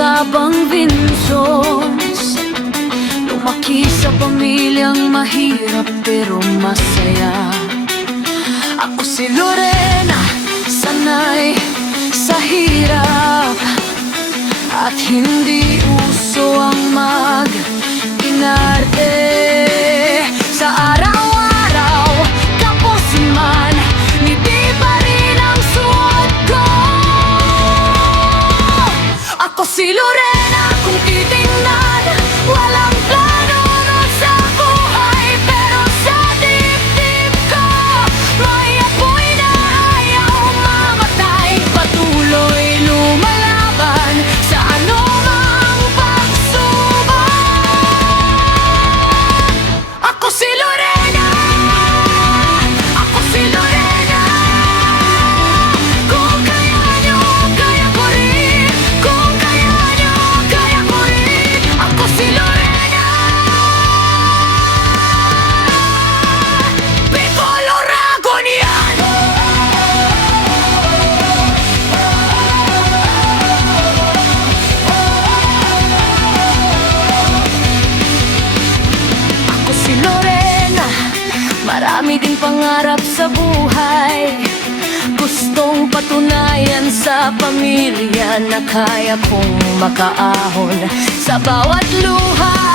Sabang Vinsons, lumaki sa pamilyang mahirap pero masaya. Ako si Lorena, sanay sa hirap, at hindi uso ang mag-inarte. Sa araw-araw, tapos man, ngiti pa rin ang suot ko. Ako si Lorena, kung titingnan, walang plano nun sa buhay, pero sa dibdib ko may apoy na ayaw mamatay. Patuloy lumalaban sa anumang pagsubok. Ako si Lorena, ako si Lorena. Kung kaya nyo, kaya ko rin. Kung kaya nyo, kaya ko rin. Ako si Lorena, Bicol, Oragon yan. Ako si Lorena, marami ding pangarap sa buhay. Gustong patunayan sa pamilya na kaya kong makaahon sa bawat luha.